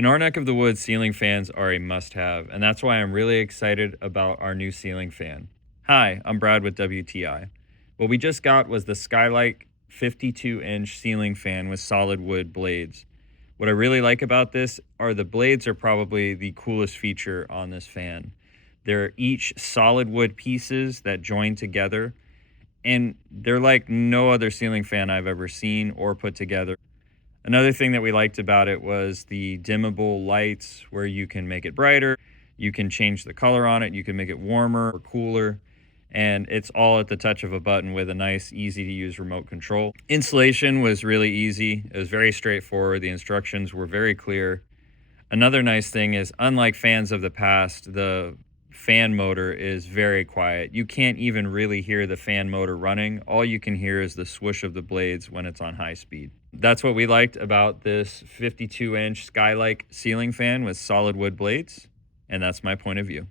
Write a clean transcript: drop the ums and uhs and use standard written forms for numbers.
In our neck of the woods, ceiling fans are a must-have, and that's why I'm really excited about our new ceiling fan. Hi, I'm Brad with WTI. What we just got was the Skylike 52-inch ceiling fan with solid wood blades. What I really like about this are the blades are probably the coolest feature on this fan. They're each solid wood pieces that join together, and they're like no other ceiling fan I've ever seen or put together. Another thing that we liked about it was the dimmable lights where you can make it brighter, you can change the color on it, you can make it warmer or cooler, and it's all at the touch of a button with a nice, easy to use remote control. Installation was really easy. It was very straightforward. The instructions were very clear. Another nice thing is, unlike fans of the past, the fan motor is very quiet. You can't even really hear the fan motor running. All you can hear is the swoosh of the blades when it's on high speed. That's what we liked about this 52-inch Skylike ceiling fan with solid wood blades, and that's my point of view.